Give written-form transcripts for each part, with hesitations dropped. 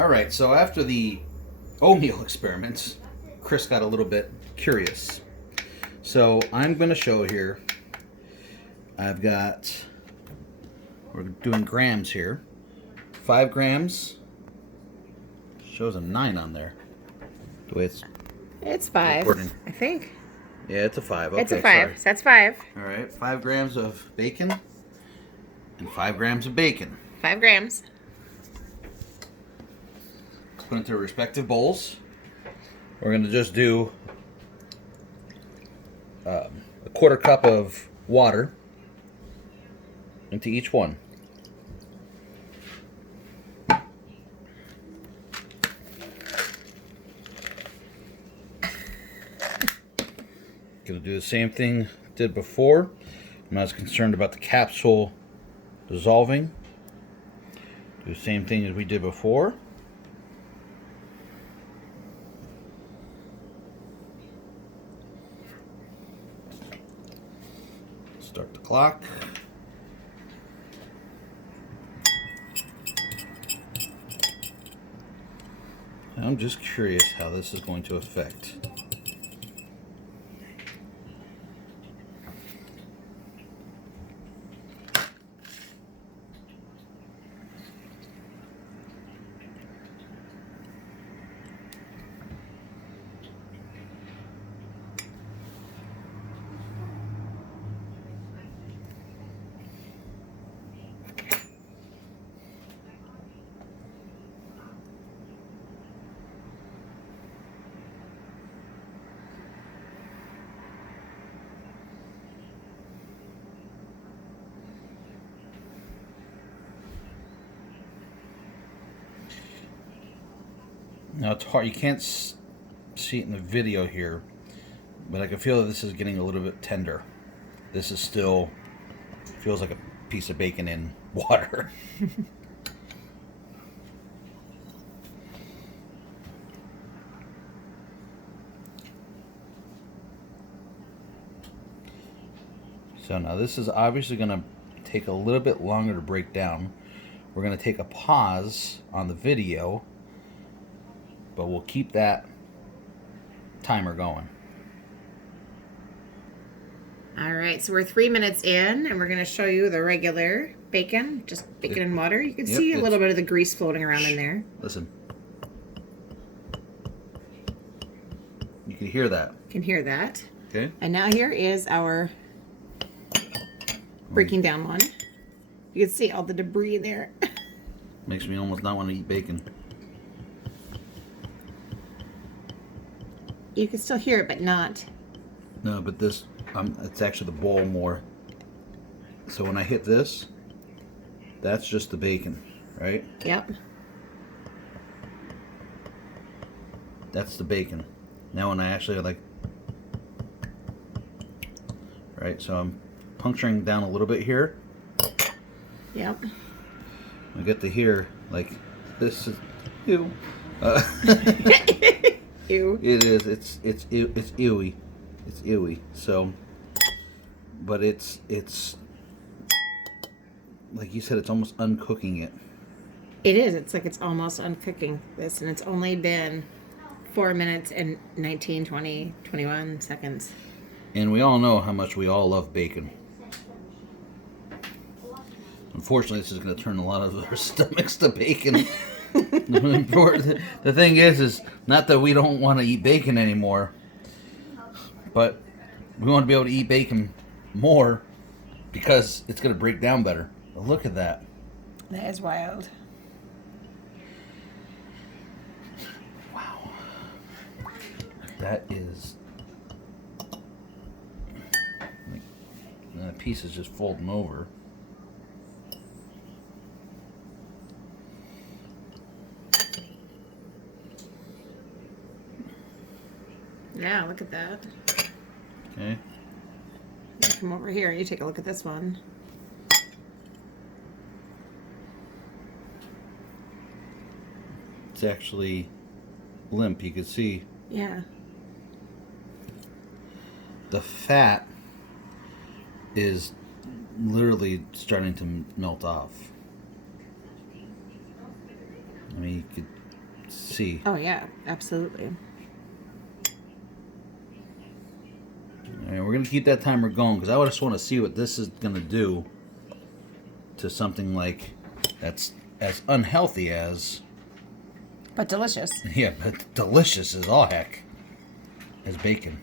All right, so after the oatmeal experiments, Chris got a little bit curious. So I'm going to show here. I've got, we're doing grams here. 5 grams. Shows a 9 on there. The way It's 5, recording. I think. Yeah, it's a 5. Okay, It's a 5. sorry. So that's 5. All right, 5 grams of bacon and 5 grams of bacon. 5 grams. Let's put into respective bowls. We're going to just do a 1/4 cup of water into each one. Going to do the same thing did before. I'm not as concerned about the capsule dissolving. Do the same thing as we did before. Start the clock. I'm just curious how this is going to affect. Now it's hard, you can't see it in the video here, but I can feel that this is getting a little bit tender. This is still, feels like a piece of bacon in water. So now this is obviously going to take a little bit longer to break down. We're going to take a pause on the video, but we'll keep that timer going. All right, so we're 3 minutes in, and we're going to show you the regular bacon, just bacon and water. You can see a little bit of the grease floating around in there. Listen. You can hear that. You can hear that. Okay. And now here is our breaking down one. You can see all the debris there. Makes me almost not want to eat bacon. You can still hear it, but not. No, but this, it's actually the bowl more. So when I hit this, that's just the bacon, right? Yep. That's the bacon. Now when I actually right, so I'm puncturing down a little bit here. Yep. I get to hear, like, this is, ew. Ew. It is, it's ewy. It's ewy. So, but it's, like you said, it's almost uncooking it. It is. It's like it's almost uncooking this, and it's only been 4 minutes and 19, 20, 21 seconds. And we all know how much we all love bacon. Unfortunately, this is going to turn a lot of our stomachs to bacon. The thing is not that we don't want to eat bacon anymore, but we want to be able to eat bacon more because it's going to break down better. But look at that. That is wild. Wow. That is... that piece is just folding over. Yeah, look at that. Okay. You come over here and you take a look at this one. It's actually limp, you can see. Yeah. The fat is literally starting to melt off. I mean, you could see. Oh yeah, absolutely. And we're gonna keep that timer going because I just want to see what this is gonna do to something like that's as unhealthy as, But delicious. yeah, but delicious as all heck, as bacon.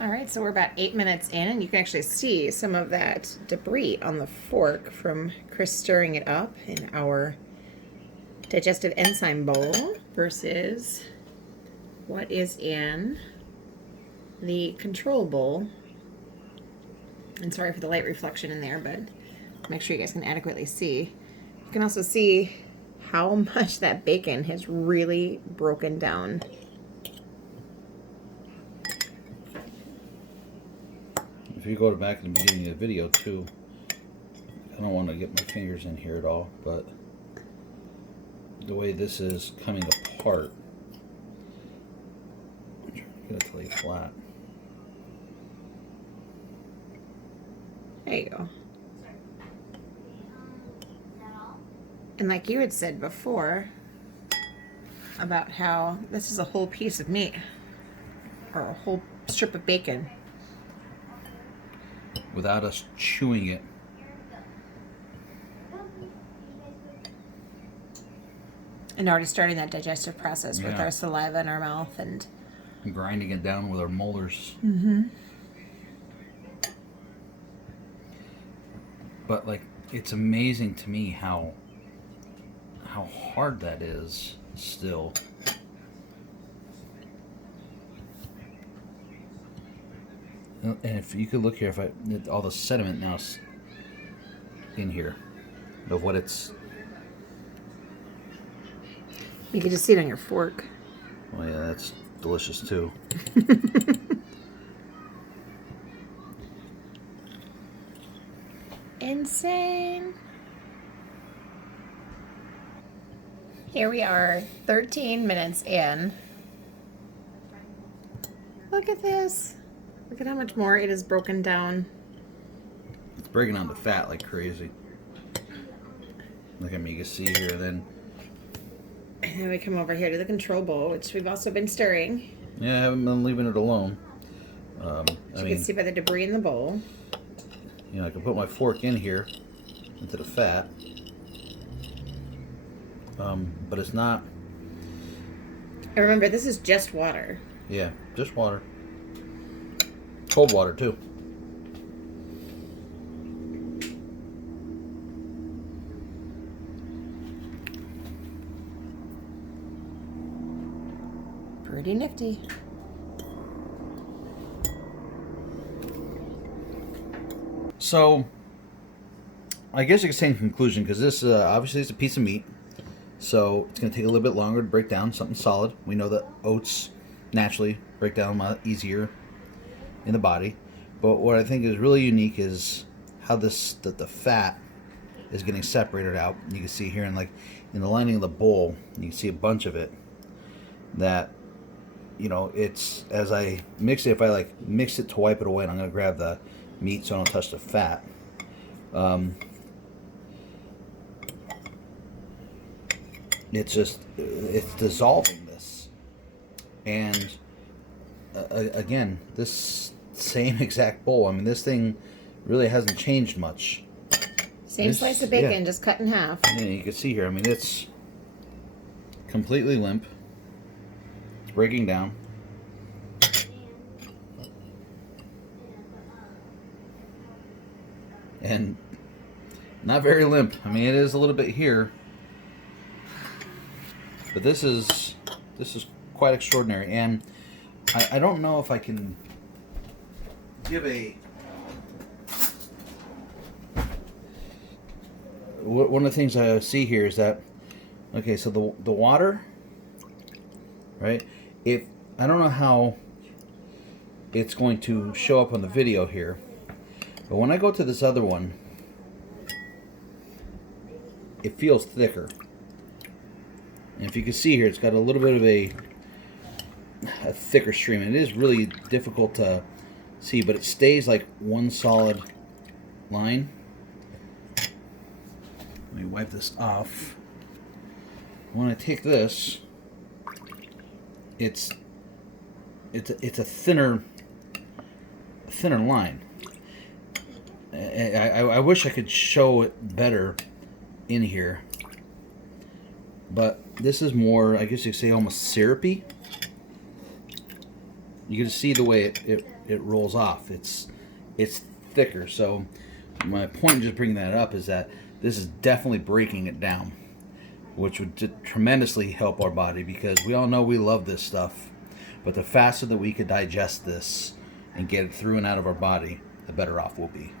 All right, so we're about 8 minutes in, and you can actually see some of that debris on the fork from Chris stirring it up in our digestive enzyme bowl versus what is in the control bowl. And sorry for the light reflection in there, but make sure you guys can adequately see. You can also see how much that bacon has really broken down. If you go back in the beginning of the video too, I don't want to get my fingers in here at all, but the way this is coming apart, I'm trying to get it to lay flat. There you go. And like you had said before about how this is a whole piece of meat or a whole strip of bacon. Without us chewing it. And already starting that digestive process with Yeah. our saliva in our mouth and Grinding it down with our molars. mm-hmm. But like, it's amazing to me how hard that is still. And if you could look here, all the sediment now in here of what it's. You can just see it on your fork. Well, yeah, that's delicious too. Insane. Here we are, 13 minutes in. Look at this. Look at how much more it is broken down. It's breaking down the fat like crazy. Look at me, you can see here. Then we come over here to the control bowl, which we've also been stirring. yeah, I haven't been leaving it alone. As you can see by the debris in the bowl. You know, I can put my fork in here into the fat, but it's not. And remember, this is just water. Yeah, just water. Cold water too. Pretty nifty. So, I guess you could say in conclusion, because this obviously is a piece of meat, so it's going to take a little bit longer to break down something solid. We know that oats naturally break down a lot easier in the body, but what I think is really unique is how the fat is getting separated out. You can see here in the lining of the bowl, you can see a bunch of it. That, you know, it's as I mix it. If I mix it to wipe it away, and I'm going to grab the meat so I don't touch the fat. It's dissolving this, and again, this same exact bowl. I mean, this thing really hasn't changed much. Same slice of bacon, just cut in half. Yeah, you can see here. I mean, it's completely limp. It's breaking down. And not very limp. I mean, it is a little bit here, but this is quite extraordinary. And I don't know if I can give a. One of the things I see here is that, okay, so the water, right? If I don't know how it's going to show up on the video here. But when I go to this other one, it feels thicker. And if you can see here, it's got a little bit of a thicker stream. It is really difficult to see, but it stays like one solid line. Let me wipe this off. When I take this, it's a thinner line. I wish I could show it better in here, but this is more, I guess you could say, almost syrupy. You can see the way it rolls off. It's thicker. So my point in just bringing that up is that this is definitely breaking it down, which would tremendously help our body, because we all know we love this stuff. But the faster that we could digest this and get it through and out of our body, the better off we'll be.